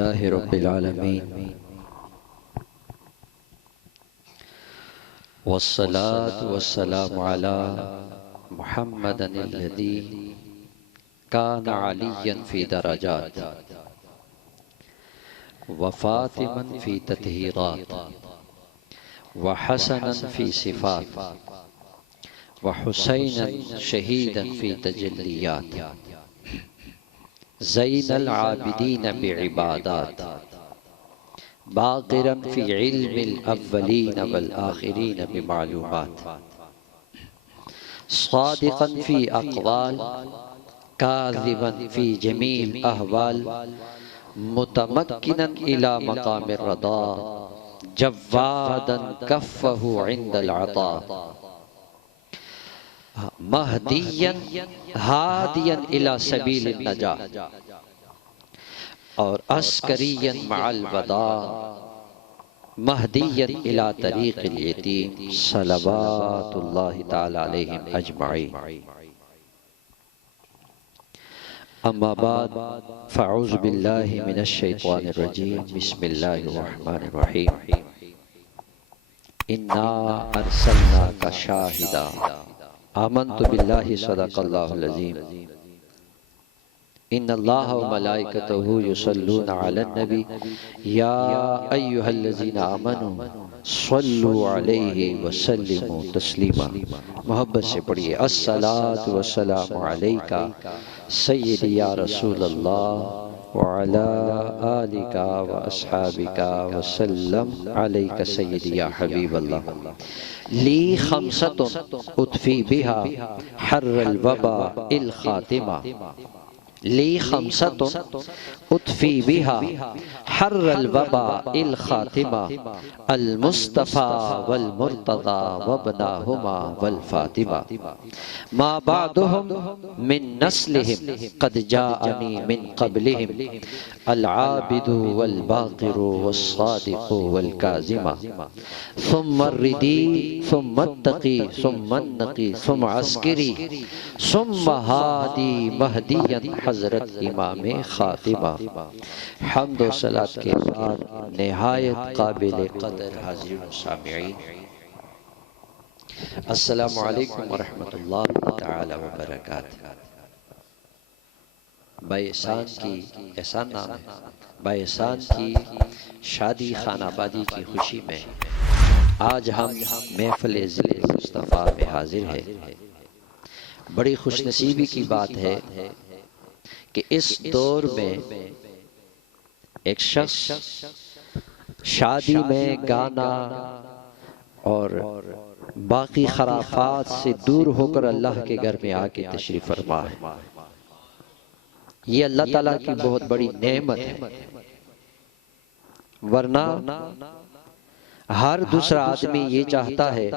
لله رب العالمين والصلاة والسلام على محمد الذي كان عليا في درجات وفاطما في تطهيرات وحسنا في صفات وحسينا شهيدا في تجليات زين العابدين بعبادات باقرا في علم الأولين والآخرين بمعلومات صادقا في أقوال كاذبا في جميع الأحوال متمكنا إلى مقام الرضا جوادا كفه عند العطاء مهديا هاديا إلى سبيل النجاة اور عسکریا مع الوداع مہدیا الى طریق الیتیم صلوات اللہ تعالی علیہم اجمعین اما بعد فاعوذ باللہ من الشیطان الرجیم بسم اللہ الرحمن الرحیم انا ارسلناک شاہدا آمنت باللہ صدق اللہ العظیم ان اللہ و ملائکتہ یصلون علی النبی یا ایہا الذین آمنوا صلوا علیہ وسلموا تسلیما محبت سے پڑھئے الصلاة والسلام علیکہ سیدی یا رسول اللہ وعلا آلکہ واصحابکہ وسلم علیکہ سیدی یا حبیب اللہ لی خمسۃ اطفی بہا حر الوبا الخاتمہ لی خمسۃ اطفی بہا حر الوبا الخاتمہ المصطفیٰ والمرتضی وابناہما والفاطمہ ما بعدہم من نسلہم قد جاءنی من قبلہم العابد والباقر والصادق والکاظمہ ثم الردی ثم التقی ثم النقی ثم عسکری ثم ہادی مہدیا حضرت امام خاتمہ حمد و صلاۃ کے بعد نہایت قابل قدر حاضرین و سامعین السلام علیکم ورحمۃ اللہ تعالی وبرکاتہ۔ بھائی احسان کی احسان نام ہے بھائی احسان کی شادی خان آبادی کی خوشی میں آج ہم محفل ذکر مصطفیٰ میں حاضر ہے۔ بڑی خوش نصیبی کی بات ہے کہ اس دور میں ایک شخص شادی میں گانا اور باقی خرافات سے دور ہو کر اللہ کے گھر میں آ کے تشریف فرما ہے۔ یہ اللہ تعالیٰ کی بہت بڑی نعمت ہے، ورنہ ہر دوسرا آدمی یہ چاہتا ہے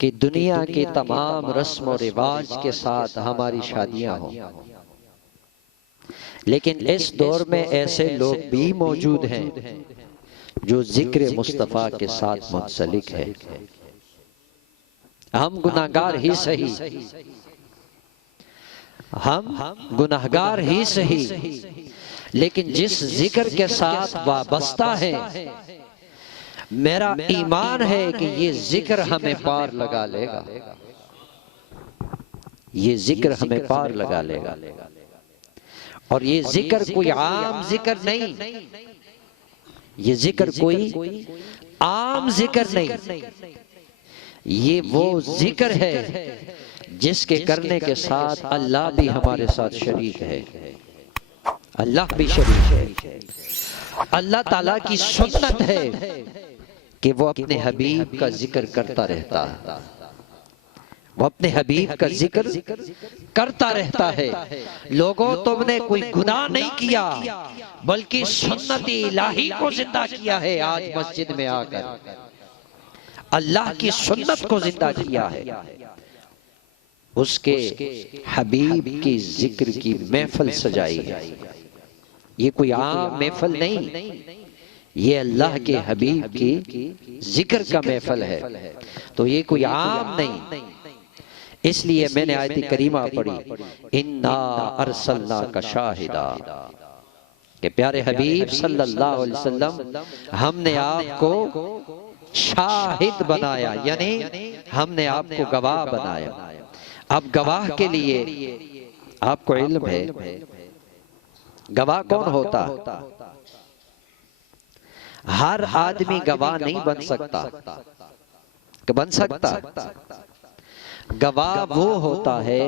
کہ دنیا کے تمام رسم و رواج کے ساتھ ہماری شادیاں ہوں، لیکن اس دور میں ایسے لوگ بھی موجود ہیں جو ذکر مصطفیٰ کے ساتھ منسلک ہے۔ ہم گناہگار ہی صحیح، ہم گناہگار ہی صحیح، لیکن جس ذکر کے ساتھ وابستہ ہے میرا ایمان ہے کہ یہ ذکر ہمیں پار لگا لے گا، یہ ذکر ہمیں پار لگا لے گا۔ اور یہ ذکر کوئی عام ذکر نہیں، یہ ذکر کوئی عام ذکر نہیں، یہ وہ ذکر ہے جس کے کرنے کے ساتھ اللہ بھی ہمارے ساتھ شریک ہے، اللہ بھی شریک ہے۔ اللہ تعالیٰ کی سنت ہے کہ وہ اپنے حبیب کا ذکر کرتا رہتا ہے، وہ اپنے حبیب کا ذکر کرتا رہتا ہے۔ لوگوں تم نے کوئی گناہ نہیں کیا بلکہ سنت الہی کو زندہ کیا ہے۔ آج مسجد میں آ کر اللہ کی سنت کو زندہ کیا ہے، اس کے حبیب کی ذکر کی محفل سجائی ہے۔ یہ کوئی عام محفل نہیں، یہ اللہ کے حبیب کی ذکر کا محفل ہے، تو یہ کوئی عام نہیں، اس لیے میں نے آیت کریمہ پڑھی انا ارسلناک شاہدا، کہ پیارے حبیب صلی اللہ علیہ وسلم ہم نے آپ کو شاہد بنایا، یعنی ہم نے آپ کو گواہ بنایا۔ اب گواہ کے لیے آپ کو علم ہے گواہ کون ہوتا؟ ہر آدمی گواہ نہیں بن سکتا، کہ بن سکتا؟ گواہ وہ ہوتا ہے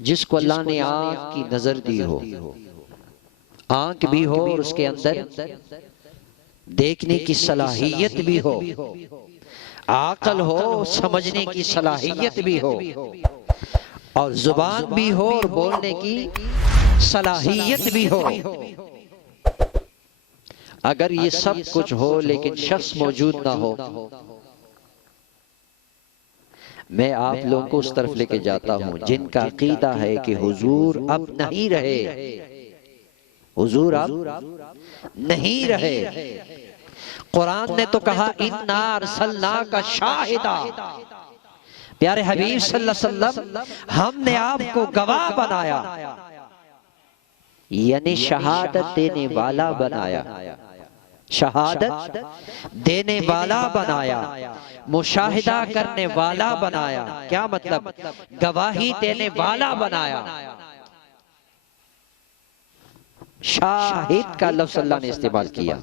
جس کو اللہ نے آنکھ کی نظر دی ہو، آنکھ بھی ہو اور اس کے اندر دیکھنے کی صلاحیت بھی ہو، عقل ہو، سمجھنے کی صلاحیت بھی ہو، اور زبان بھی ہو اور بولنے کی صلاحیت بھی ہو۔ اگر یہ سب کچھ ہو لیکن شخص موجود نہ ہو، میں آپ لوگوں کو اس طرف لے کے جاتا ہوں جن کا عقیدہ ہے کہ حضور اب نہیں رہے، حضور اب نہیں رہے۔ قرآن نے تو کہا اِنَّا أَرْسَلْنَاكَ شَاہِدًا، پیارے حبیب صلی اللہ علیہ وسلم ہم نے آپ کو گواہ بنایا، یعنی شہادت دینے والا بنایا، شہادت دینے والا بنایا، مشاہدہ کرنے والا بنایا۔ کیا مطلب؟ گواہی دینے والا بنایا۔ شاہد کا لفظ اللہ نے استعمال کیا۔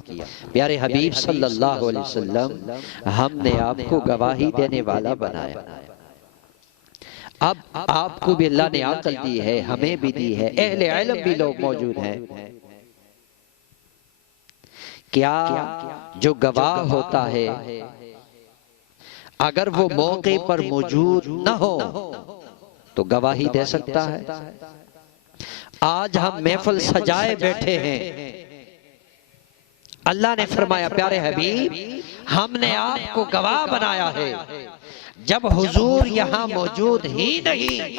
پیارے حبیب صلی اللہ علیہ وسلم ہم نے آپ کو گواہی دینے والا بنایا۔ اب آپ کو بھی اللہ نے عقل دی ہے، ہمیں بھی دی ہے، اہل علم بھی لوگ موجود ہیں۔ کیا جو گواہ ہوتا ہے اگر وہ موقع پر موجود نہ ہو تو گواہی دے سکتا ہے؟ آج ہم محفل سجائے بیٹھے ہیں، اللہ نے فرمایا پیارے حبیب ہم نے آپ کو گواہ بنایا ہے، جب حضور یہاں موجود ہی نہیں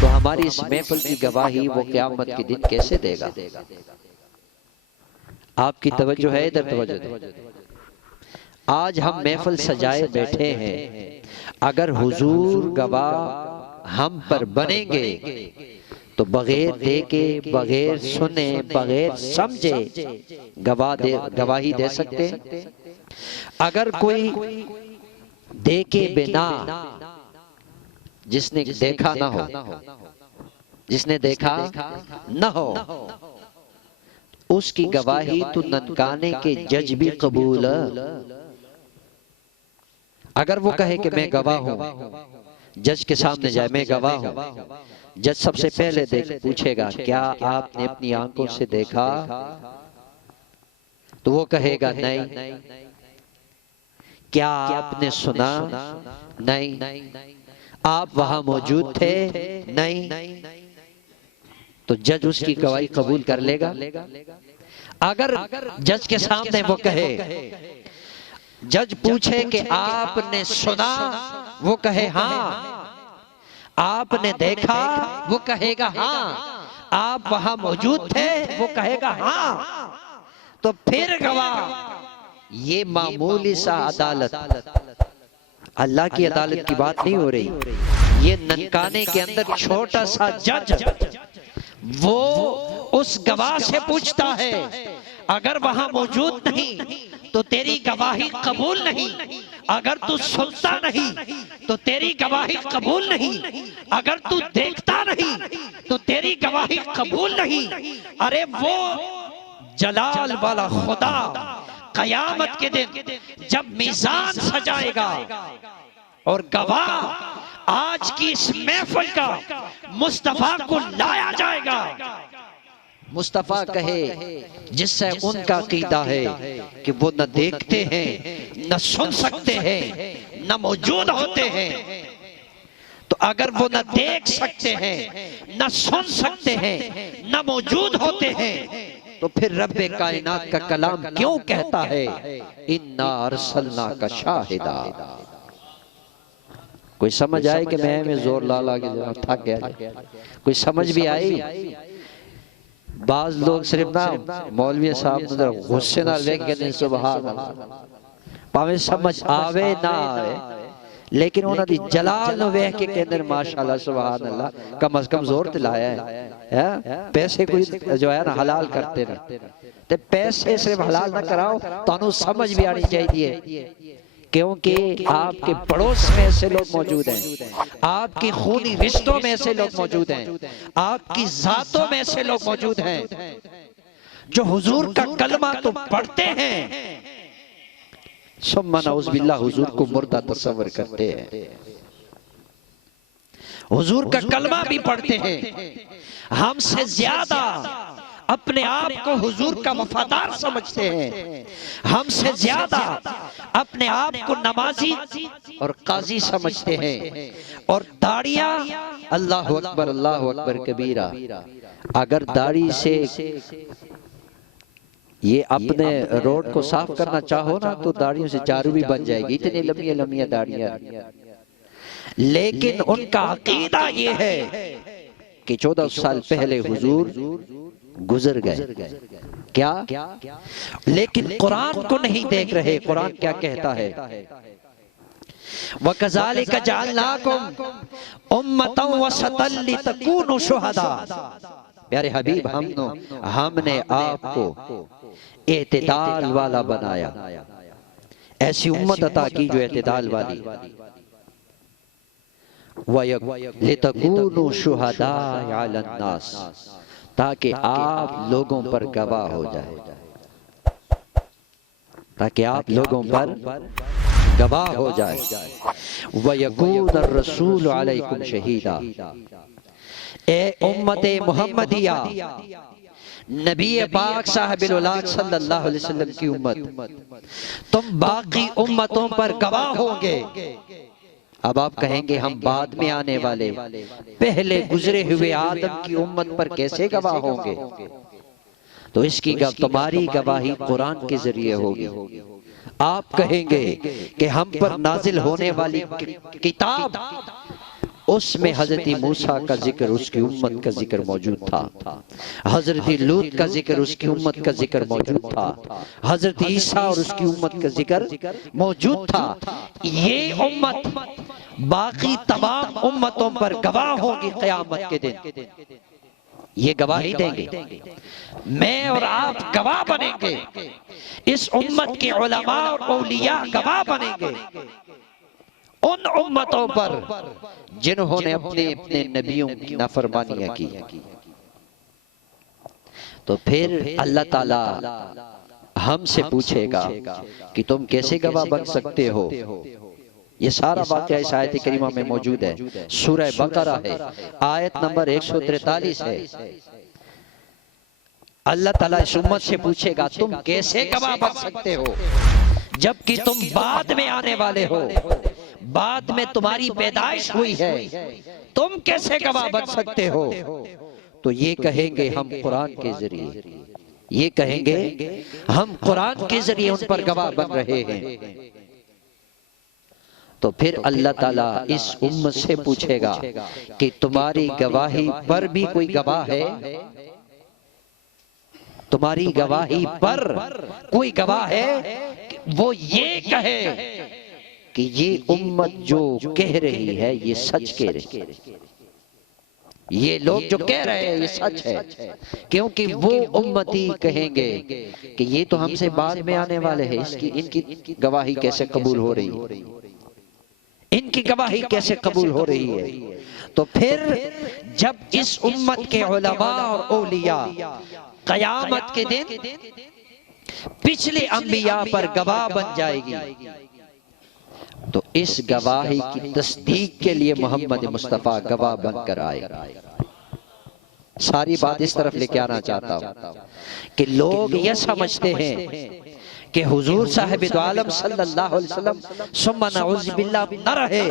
تو ہماری اس محفل کی گواہی وہ قیامت کے دن کیسے دے گا؟ آپ کی توجہ ہے ادھر؟ توجہ دے۔ آج ہم محفل سجائے بیٹھے ہیں، اگر حضور گواہ ہم پر بنیں گے تو بغیر دیکھے، بغیر سنے، بغیر سمجھے گواہی دے سکتے؟ اگر کوئی دیکھے بنا، جس نے دیکھا نہ ہو، جس نے دیکھا نہ ہو، اس کی گواہی تو ننکانے کے جج بھی قبول۔ اگر وہ کہے کہ میں گواہ ہوں، جج کے سامنے جائے میں گواہ ہوں، جج سب سے پہلے پوچھے گا کیا آپ نے اپنی آنکھوں سے دیکھا؟ تو وہ کہے گا نہیں۔ کیا آپ نے سنا؟ نہیں۔ آپ وہاں موجود تھے؟ نہیں۔ تو جج اس کی گواہی قبول کر لے گا؟ اگر جج کے سامنے وہ کہے، جج پوچھے کہ آپ نے سنا؟ وہ کہے ہاں۔ آپ نے دیکھا؟ وہ کہے گا ہاں۔ آپ وہاں موجود تھے؟ وہ کہے گا ہاں۔ تو پھر گواہ، یہ معمولی سا عدالت، اللہ کی عدالت کی بات نہیں ہو رہی، یہ ننکانے کے اندر چھوٹا سا جج وہ اس گواہ سے پوچھتا ہے اگر وہاں موجود نہیں تو تیری گواہی قبول نہیں، اگر تو سنتا نہیں تو تیری گواہی قبول نہیں، اگر تو دیکھتا نہیں تو تیری گواہی قبول نہیں۔ ارے وہ جلال والا خدا قیامت کے دن جب میزان سجائے گا اور گواہ آج کی اس محفل کا مصطفیٰ کو لایا جائے گا، مصطفیٰ کہے جس سے ان کا عقیدہ ہے کہ وہ نہ دیکھتے ہیں، نہ سن سکتے ہیں، نہ موجود ہوتے ہیں، تو اگر وہ نہ دیکھ سکتے ہیں، نہ سن سکتے ہیں، نہ موجود ہوتے ہیں، تو پھر رب کائنات کا کلام کیوں کہتا ہے اِنَّا أَرْسَلْنَاكَ شَاہِدًا؟ کوئی سمجھ آئے کہ میں زور لالا کے جناب تھک گیا؟ کوئی سمجھ بھی آئی؟ بعض لوگ صرف نا مولوی صاحب نے غصے نہ لے کے سبحان اللہ، پاویں سمجھ آوے نہ آوے لیکن انہوں نے جلال نو ویکھ کے کہندے ماشاءاللہ سبحان اللہ کم از کم زور تے لایا ہے پیسے کوئی جو ہے نا حلال کرتے رہے تے پیسے صرف حلال نہ کراؤ تانوں سمجھ بھی آنی چاہیے کیونکہ آپ کے پڑوس میں ایسے لوگ موجود ہیں، آپ کی خونی رشتوں میں ایسے لوگ موجود ہیں، آپ کی ذاتوں میں ایسے لوگ موجود ہیں جو حضور کا کلمہ تو پڑھتے ہیں ثم نعوذ باللہ حضور کو مردہ تصور کرتے ہیں، حضور کا کلمہ بھی پڑھتے ہیں، ہم سے زیادہ اپنے آپ کو حضور کا وفادار سمجھتے ہیں، ہم سے زیادہ اپنے آپ کو نمازی اور قاضی سمجھتے ہیں، اور داڑیاں اللہ اکبر کبیرہ، اگر داڑھی سے یہ اپنے روڈ کو صاف کرنا چاہو نا تو داڑھیوں سے جارو بھی بن جائے گی، اتنی لمبی لمبی داڑیاں، لیکن ان کا عقیدہ یہ ہے کہ 14 سال پہلے حضور گزر گئے، کیا؟ لیکن قرآن کو نہیں دیکھ رہے، قرآن کیا کہتا ہے وَكَذَلِكَ جَعَلْنَاكُمْ أُمَّةً وَسَطًا لِتَكُونُوا شُهَدَاءَ، پیارے حبیب ہم نے آپ کو اعتدال والا بنایا، ایسی امت عطا کی جو اعتدال والی، لِتَكُونُوا شُهَدَاءَ عَلَى النَّاسِ، تاکہ آپ لوگوں پر گواہ ہو جائے، تاکہ آپ لوگوں پر گواہ ہو جائے، وَيَكُونَ الرَّسُولُ عَلَيْكُمْ شَهِيدًا، اے امت محمدیہ، نبی پاک صاحب الولاق صلی اللہ علیہ وسلم کی امت، تم باقی امتوں پر گواہ ہوں گے۔ اب آپ کہیں گے ہم بعد میں آنے والے پہلے گزرے ہوئے آدم کی امت پر کیسے گواہ ہوں گے؟ تو اس کی تمہاری گواہی قرآن کے ذریعے ہوگی۔ آپ کہیں گے کہ ہم پر نازل ہونے والی کتاب، اس میں حضرت موسیٰ کا ذکر، اس کی امت کا ذکر موجود تھا، حضرت لوط کا ذکر، اس کی امت کا ذکر موجود تھا، حضرت عیسیٰ اور اس کی امت کا ذکر موجود تھا۔ یہ امت باقی تمام امتوں پر گواہ ہوگی قیامت کے دن، یہ گواہی دیں گے، میں اور آپ گواہ بنیں گے، اس امت کے علماء اور اولیاء گواہ بنیں گے ان امتوں پر جنہوں نے اپنے نبیوں کی نافرمانیاں کی۔ تو پھر اللہ تعالی ہم سے پوچھے گا کہ تم کیسے گواہ بن سکتے ہو؟ یہ سارا واقعہ اس آیت کریمہ میں موجود ہے، سورہ بقرہ ہے، آیت نمبر 143 ہے۔ اللہ تعالیٰ اس امت سے پوچھے گا تم کیسے گواہ بن سکتے ہو جبکہ تم بعد میں آنے والے ہو، بعد میں تمہاری پیدائش ہوئی ہے، تم کیسے گواہ بن سکتے ہو؟ تو یہ کہیں گے ہم قرآن کے ذریعے، یہ کہیں گے ہم قرآن کے ذریعے ان پر گواہ بن رہے ہیں۔ تو پھر اللہ تعالیٰ اس امت سے پوچھے گا کہ تمہاری گواہی پر بھی کوئی گواہ ہے؟ تمہاری گواہی پر کوئی گواہ ہے؟ وہ یہ کہے کہ یہ امت جو کہہ رہی ہے یہ سچ کہہ رہی ہے، یہ لوگ جو کہہ رہے ہیں یہ سچ ہے، کیونکہ وہ امتی کہیں گے کہ یہ تو ہم سے بعد میں آنے والے ہیں، ان کی گواہی کیسے قبول ہو رہی ہے، ان کی گواہی کیسے قبول ہو رہی ہے؟ تو پھر جب اس امت کے علماء اور اولیاء قیامت کے دن پچھلے انبیاء پر گواہ بن جائے گی، تو اس گواہی کی تصدیق کے لیے محمد مصطفیٰ گواہ بن کر آئے۔ ساری بات اس طرف لے کے آنا چاہتا ہوں کہ لوگ یہ سمجھتے ہیں کہ حضور صاحب دو عالم صلی اللہ علیہ وسلم ثم نعوذ باللہ نہ رہے،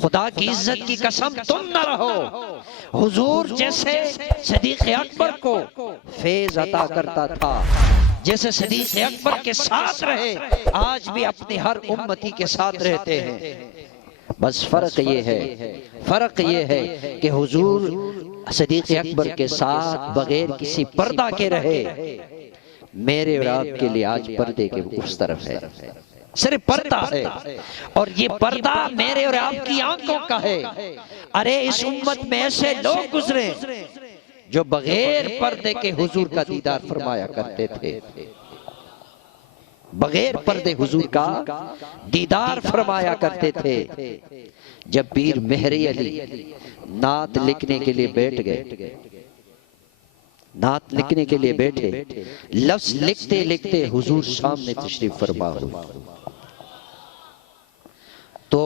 خدا کی عزت کی قسم تم نہ رہو، حضور جیسے صدیق اکبر کو فیض عطا کرتا تھا، جیسے صدیق اکبر کے ساتھ رہے آج بھی اپنی ہر امتی کے ساتھ رہتے ہیں، بس فرق یہ ہے کہ حضور صدیق اکبر کے ساتھ بغیر کسی پردہ کے رہے، میرے اور آپ کے لیے آج پردے کے اس طرف ہے۔ صرف پردہ ہے، اور یہ پردہ میرے اور آپ کی آنکھوں کا ہے۔ ارے اس امت میں ایسے لوگ گزرے جو بغیر پردے کے حضور کا دیدار فرمایا کرتے تھے، بغیر پردے حضور کا دیدار فرمایا کرتے تھے۔ جب پیر مہری علی نعت لکھنے کے لیے بیٹھ گئے، نعت لکھنے کے لیے بیٹھے، لفظ لکھتے لکھتے حضور سامنے تشریف فرما ہوئے، تو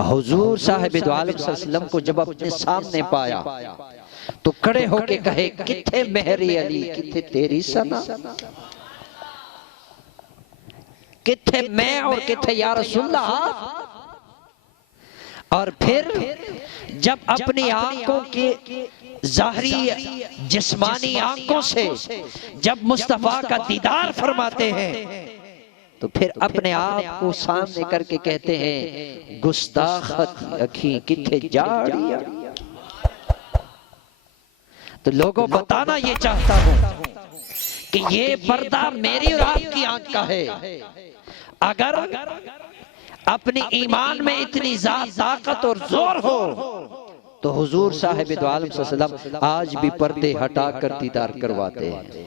حضور صاحب دو عالم صلی اللہ علیہ وسلم کو جب اپنے سامنے پایا تو کھڑے ہو کے کہے، کتھے مہری علی، کتھے تیری ثنا، کتھے میں اور کتھے یا رسول اللہ۔ اور پھر جب اپنی آنکھوں کے ظاہری جسمانی آنکھوں سے جب مصطفیٰ کا دیدار فرماتے ہیں تو پھر اپنے آپ کو سامنے کر کے کہتے ہیں، گستاخت اکھیں کتھے جاڑیا۔ تو لوگوں بتانا یہ چاہتا ہوں کہ یہ پردہ میری اور آپ کی آنکھ کا ہے۔ اگر اپنی ایمان میں اتنی طاقت اور زور ہو تو حضور صاحب دو عالم صلی اللہ علیہ وسلم آج بھی پردے ہٹا کر دیدار کرواتے ہیں۔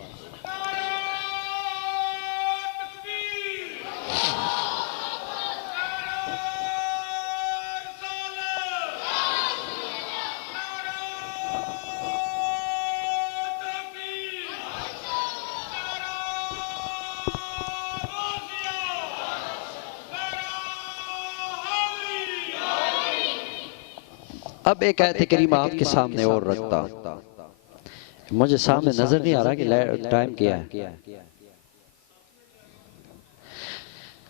اب ایک آیت کریمہ آپ کے سامنے اور رکھتا ہوں، مجھے سامنے نظر نہیں آ رہا کہ ٹائم کیا ہے۔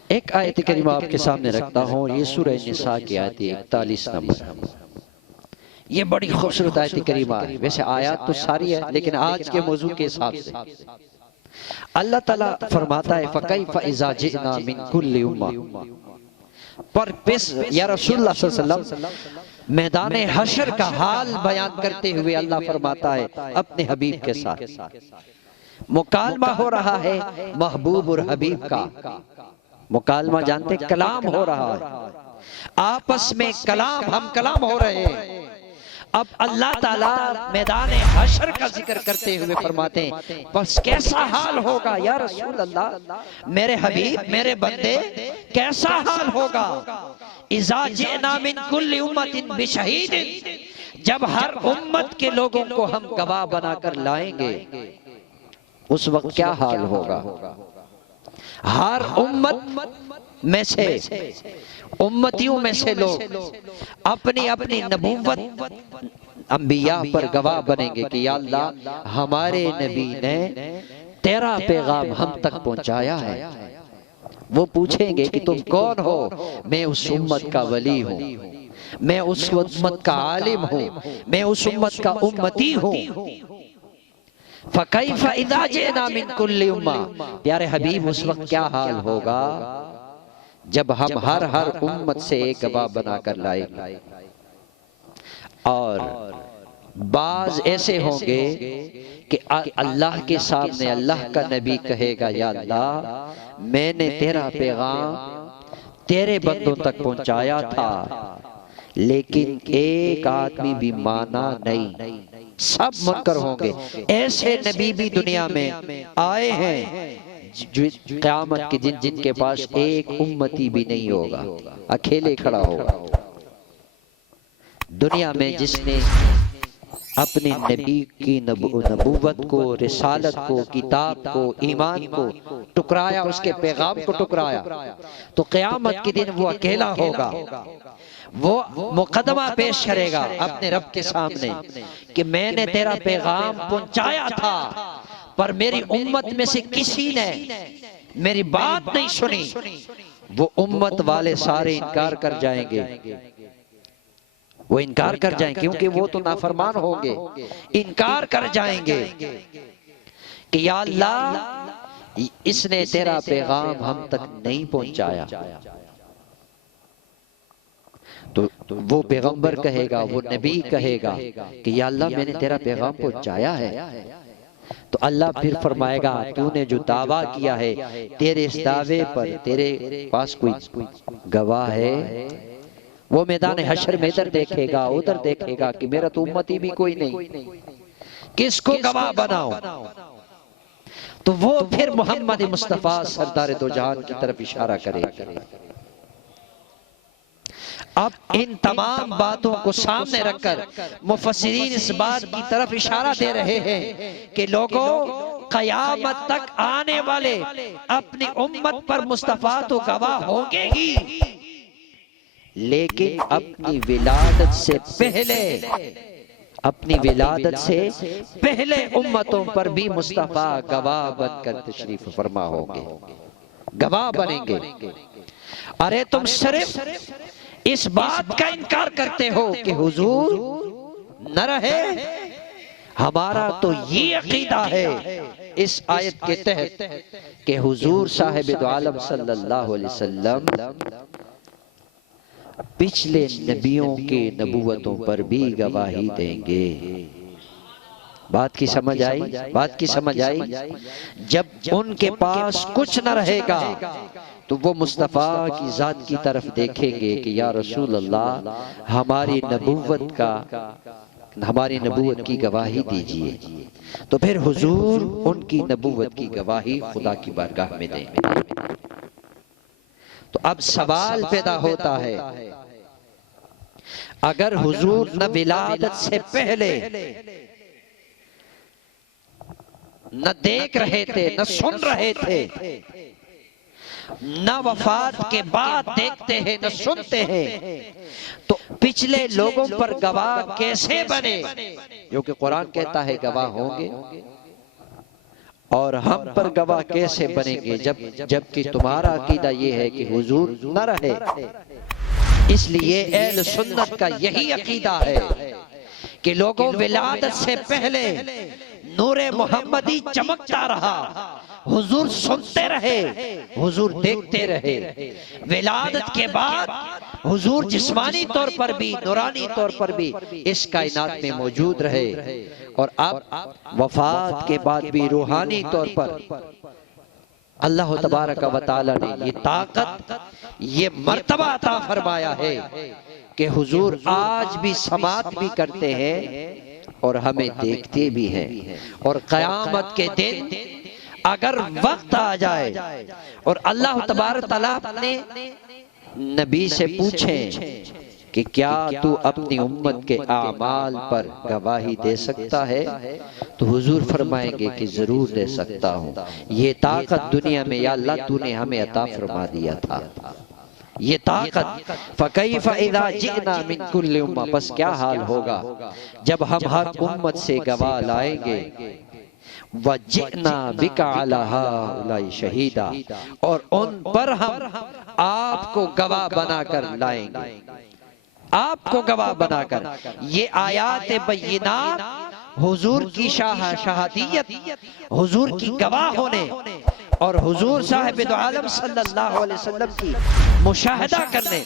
ایک آیت کریمہ آپ کے سامنے رکھتا ہوں، یہ سورہ نساء کی آیت 41 نمبر۔ یہ بڑی خوبصورت آیت کریمہ ہے، ویسے آیات تو ساری ہے لیکن آج کے موضوع کے حساب سے اللہ تعالیٰ فرماتا ہے، فَكَيْفَ إِذَا جِئْنَا مِن كُلِّ أُمَّةٍ، پر پس یا رسول اللہ صلی اللہ علیہ وسلم میدان حشر کا حال بیان کرتے ہوئے اللہ فرماتا ہے اپنے حبیب کے ساتھ، مکالمہ ہو رہا ہے محبوب اور حبیب کا۔ مکالمہ جانتے کلام ہو رہا ہے، آپس میں کلام، ہم کلام ہو رہے ہیں۔ اب اللہ تعالیٰ میدان حشر کا ذکر کرتے ہوئے فرماتے ہیں، پس کیسا حال ہوگا یا رسول اللہ، میرے حبیب، میرے بندے، کیسا حال ہوگا؟ اذا جئنا من کل امت بشہید، جب ہر امت کے لوگوں کو ہم گواہ بنا کر لائیں گے، اس وقت کیا حال ہوگا؟ ہر امت میں سے، امتیوں میں سے لوگ اپنی اپنی نبوت انبیاء پر گواہ بنیں گے کہ یا اللہ ہمارے نبی نے تیرا پیغام ہم تک پہنچایا ہے۔ وہ پوچھیں گے کہ تم کون ہو؟ میں اس امت کا ولی ہوں، میں اس امت کا عالم ہوں، میں اس امت کا امتی ہوں۔ فَكَيْفَ إِذَا جِئْنَا مِن كُلِّ أُمَّةٍ، پیارے حبیب اس وقت کیا حال ہوگا جب ہم ہر امت سے ایک گواہ بنا کر لائیں گے، اور بعض ایسے ہوں گے کہ اللہ کے سامنے اللہ کا نبی کہے گا، یا اللہ میں نے تیرا پیغام تیرے بندوں تک پہنچایا تھا لیکن ایک آدمی بھی مانا نہیں، سب منکر ہوں گے۔ ایسے نبی بھی دنیا میں آئے ہیں قیامت کے دن جن کے پاس ایک امتی بھی نہیں ہوگا، اکیلے کھڑا ہوگا۔ دنیا میں جس نے اپنے نبی کی نبوت کو، رسالت کو، کتاب کو، ایمان کو ٹکرایا، اس کے پیغام کو ٹکرایا، تو قیامت کے دن وہ اکیلا ہوگا۔ وہ مقدمہ پیش کرے گا اپنے رب کے سامنے کہ میں نے تیرا پیغام پہنچایا تھا پر میری امت میں سے کسی نے میری بات نہیں سنی۔ وہ امت والے سارے انکار کر جائیں گے، وہ انکار کر جائیں گے کیونکہ وہ تو نافرمان ہوں گے، انکار کر جائیں گے کہ یا اللہ اس نے تیرا پیغام ہم تک نہیں پہنچایا۔ تو وہ پیغمبر کہے گا، وہ نبی کہے گا کہ یا اللہ میں نے تیرا پیغام پہنچایا ہے، تو اللہ پھر فرمائے گا تو نے جو دعویٰ کیا ہے تیرے اس دعوے پر تیرے پاس کوئی گواہ ہے؟ وہ میدان حشر میں ادھر دیکھے گا ادھر دیکھے گا کہ میرا تو امتی بھی کوئی نہیں، کس کو گواہ بناؤ؟ تو وہ پھر محمد مصطفیٰ سردار دو جہان کی طرف اشارہ کرے۔ اب ان تمام باتوں کو سامنے رکھ کر مفسرین اس بات کی طرف اشارہ دے رہے ہیں کہ لوگوں، قیامت تک آنے والے اپنی امت پر مصطفیٰ تو گواہ ہوں گے ہی، لیکن اپنی ولادت سے پہلے امتوں پر بھی مصطفیٰ گواہ بن کر تشریف فرما ہوں گے، گواہ بنیں گے۔ ارے تم صرف اس بات کا انکار کرتے ہو کہ حضور نہ رہے، ہمارا تو یہ عقیدہ ہے اس آیت کے تحت کہ حضور صاحب دو عالم صلی اللہ علیہ وسلم پچھلے نبیوں کے نبوتوں پر بھی گواہی دیں گے۔ بات کی سمجھ آئی؟ جب ان کے پاس کچھ نہ رہے گا تو وہ مصطفیٰ کی ذات کی طرف دیکھیں گے کہ یا رسول اللہ ہماری نبوت کی گواہی دیجئے، تو پھر حضور ان کی نبوت کی گواہی خدا کی بارگاہ میں دیں گے۔ تو اب سوال پیدا ہوتا ہے، اگر حضور نہ ولادت سے پہلے نہ دیکھ رہے تھے، نہ سن رہے تھے، نہ وفات کے بعد دیکھتے ہیں نہ سنتے ہیں، تو پچھلے لوگوں پر گواہ کیسے بنے؟ جو کہ قرآن کہتا ہے گواہ ہوں گے، اور ہم پر گواہ کیسے بنیں گے جبکہ تمہارا عقیدہ یہ ہے کہ حضور نہ رہے۔ اس لیے اہل سنت کا یہی عقیدہ ہے کہ لوگوں، ولادت سے پہلے نور محمدی چمکتا رہا، حضور سنتے رہے، حضور دیکھتے رہے، ولادت کے بعد حضور جسمانی طور پر بھی نورانی طور پر بھی اس کائنات میں موجود رہے، اور اب وفات کے بعد بھی روحانی طور پر اللہ تبارک و تعالی نے یہ طاقت، یہ مرتبہ عطا فرمایا ہے کہ حضور آج بھی سماعت بھی کرتے ہیں اور ہمیں دیکھتے بھی ہیں۔ اور قیامت کے دن اگر وقت آ جائے اور اللہ تبارک تعالیٰ اپنے نبی سے پوچھیں کہ کیا تو اپنی امت کے اعمال پر گواہی دے سکتا ہے، تو حضور فرمائیں گے کہ ضرور دے سکتا ہوں، یہ طاقت دنیا میں یا اللہ تو نے ہمیں عطا فرما دیا تھا، یہ طاقت۔ فَكَيْفَ إِذَا جِئْنَا مِن كُلِّ أُمَّةٍ، پس کیا حال ہوگا جب ہم ہر امت سے گواہ لائیں گے، وَجِئْنَا بِكَ عَلَىٰ هَٰؤُلَاءِ شَهِيدًا، اور ان پر ہم آپ کو گواہ بنا کر لائیں گے، آپ کو گواہ بنا کر۔ یہ آیات بینات حضور کی شہادیت، حضور کی گواہ ہونے اور حضور صاحب دو عالم صلی اللہ علیہ وسلم کی مشاہدہ کرنے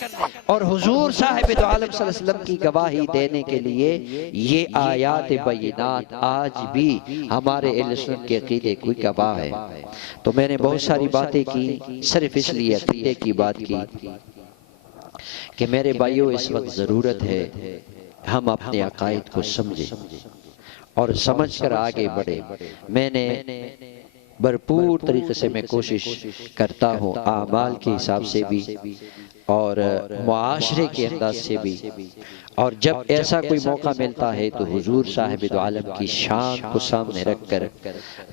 اور حضور صاحب دو عالم صلی اللہ علیہ وسلم کی گواہی دینے کے لیے یہ آیات بینات آج بھی ہمارے اہل سنت کے عقیدے کی گواہ ہے۔ تو میں نے بہت ساری باتیں کی، صرف اس لیے عقیدے کی بات کی کہ میرے بھائیوں اس وقت ضرورت ہے ہم اپنے عقائد کو سمجھیں اور سمجھ کر آگے بڑھیں۔ میں نے بھرپور طریقے سے میں کوشش کرتا ہوں اعمال کے حساب سے بھی اور معاشرے کے انداز سے بھی، اور جب ایسا کوئی موقع ملتا ہے تو حضور صاحب دو عالم کی شان کو سامنے رکھ کر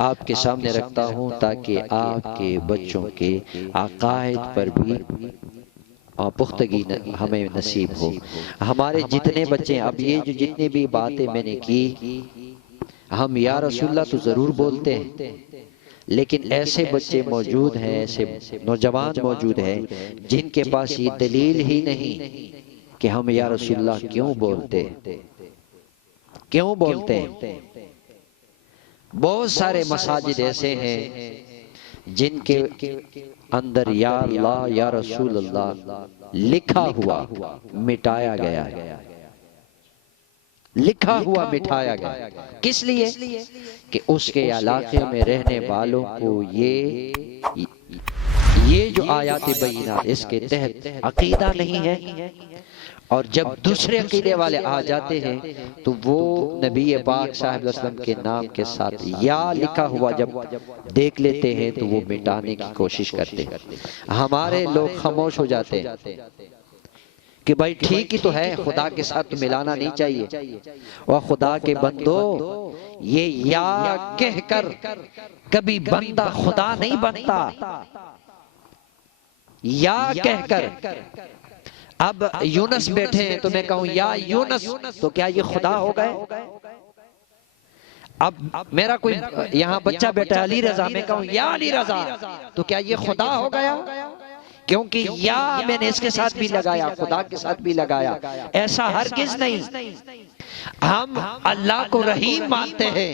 آپ کے سامنے رکھتا ہوں تاکہ آپ کے بچوں کے عقائد پر بھی پختگی ہمیں نصیب ہو۔ ہمارے جتنے بچے، اب یہ جو جتنی بھی باتیں میں نے کی، ہم یا رسول اللہ تو ضرور بولتے ہیں، لیکن ایسے بچے موجود ہیں، ایسے نوجوان موجود ہیں جن کے پاس یہ دلیل ہی نہیں کہ ہم یا رسول اللہ کیوں بولتے ہیں۔ بہت سارے مساجد ایسے ہیں جن کے اندر یا اللہ یا رسول اللہ لکھا ہوا مٹایا گیا ہے، لکھا ہوا مٹھایا گیا، کس لیے؟ کہ اس کے علاقے میں رہنے والوں کو یہ جو آیات بینات اس کے تحت عقیدہ نہیں ہے، اور جب دوسرے عقیدے والے آ جاتے ہیں تو وہ نبی پاک صاحب علیہ وسلم کے نام کے ساتھ یا لکھا ہوا جب دیکھ لیتے ہیں تو وہ مٹانے کی کوشش کرتے ہیں۔ ہمارے لوگ خاموش ہو جاتے ہیں کہ بھائی ٹھیک ہی تو ہے، خدا کے ساتھ تو ملانا نہیں چاہیے۔ اور خدا کے بندو، یہ یا کہہ کر کبھی بندہ خدا نہیں بنتا، یا کہہ کر۔ اب یونس بیٹھے ہیں تو میں کہوں یا یونس تو کیا یہ خدا ہو گئے؟ اب میرا کوئی یہاں بچہ بیٹھا ہے علی رضا، میں کہوں یا علی رضا تو کیا یہ خدا ہو گیا؟ کیونکہ یا میں نے اس کے ساتھ بھی لگایا، خدا کے ساتھ بھی لگایا، ایسا ہرگز نہیں۔ ہم اللہ کو رحیم مانتے ہیں،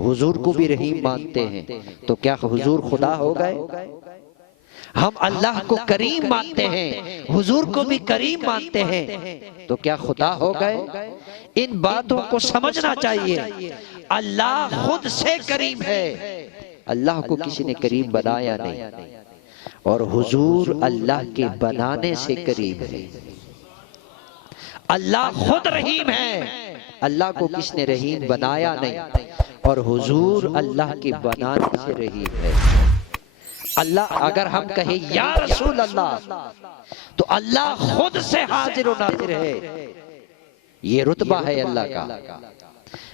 حضور کو بھی رحیم مانتے ہیں، تو کیا حضور خدا ہو گئے؟ ہم اللہ کو کریم مانتے ہیں، حضور کو بھی کریم مانتے ہیں، تو کیا خدا ہو گئے؟ ان باتوں کو سمجھنا چاہیے۔ اللہ خود سے کریم ہے، اللہ کو کسی نے کریم بنایا نہیں، اور حضور اللہ کے بنانے سے کریم ہے۔ اللہ خود رحیم ہے، اللہ کو کس نے رحیم بنایا نہیں، اور حضور اللہ کے بنانے سے رحیم ہے۔ اللہ اگر ہم کہیں یا رسول اللہ تو اللہ خود سے حاضر و ناظر ہے، یہ رتبہ ہے اللہ کا۔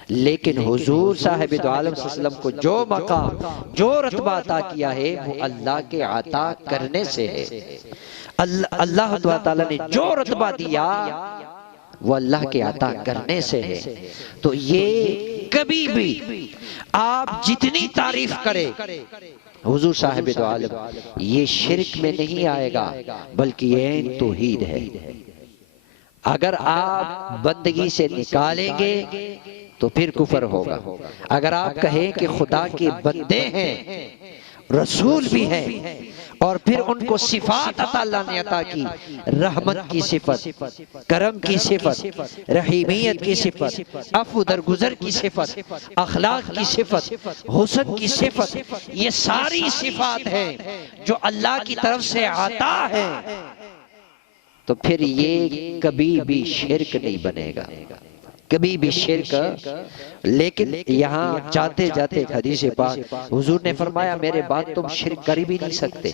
لیکن حضور صاحب دو عالم صلی اللہ علیہ وسلم کو جو مقام، جو رتبہ عطا کیا ہے وہ اللہ کے عطا کرنے سے ہے۔ اللہ تعالیٰ نے جو رتبہ دیا وہ اللہ کے عطا کرنے سے ہے۔ تو یہ کبھی بھی آپ جتنی تعریف کریں حضور صاحب دو عالم، یہ شرک میں نہیں آئے گا، بلکہ یہ توحید ہے۔ اگر آپ بندگی سے نکالیں گے تو پھر کفر ہوگا۔ اگر آپ کہیں کہ خدا کے بندے ہیں، رسول بھی ہیں، اور پھر ان کو صفات اللہ نے عطا کی، رحمت کی صفت، کرم کی صفت، رحیمیت کی صفت، عفو درگزر کی صفت، اخلاق کی صفت، حسن کی صفت، یہ ساری صفات ہیں جو اللہ کی طرف سے عطا ہے، تو پھر یہ کبھی بھی شرک نہیں بنے گا، کبھی بھی شرک۔ لیکن یہاں جاتے جاتے ایک حدیث پاک حضور نے فرمایا میرے بعد تم شرک کر بھی نہیں سکتے،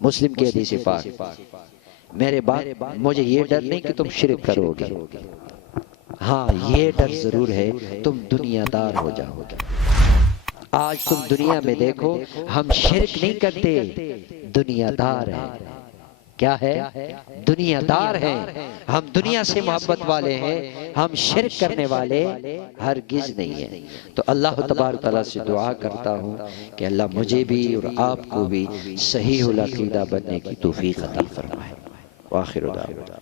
مسلم کی حدیث پاک، میرے بعد مجھے یہ ڈر نہیں کہ تم شرک کرو گے، ہاں یہ ڈر ضرور ہے تم دنیا دار ہو جاؤ گے۔ آج تم دنیا میں دیکھو ہم شرک نہیں کرتے، دنیا دار ہیں۔ کیا ہے؟ دنیا دار ہیں، ہم دنیا سے محبت والے ہیں، ہم شرک کرنے والے ہرگز نہیں ہیں۔ تو اللہ تبارک تعالیٰ سے دعا کرتا ہوں کہ اللہ مجھے بھی اور آپ کو بھی صحیح العقیدہ بننے کی توفیق عطا فرمائے۔ وآخر دعوانا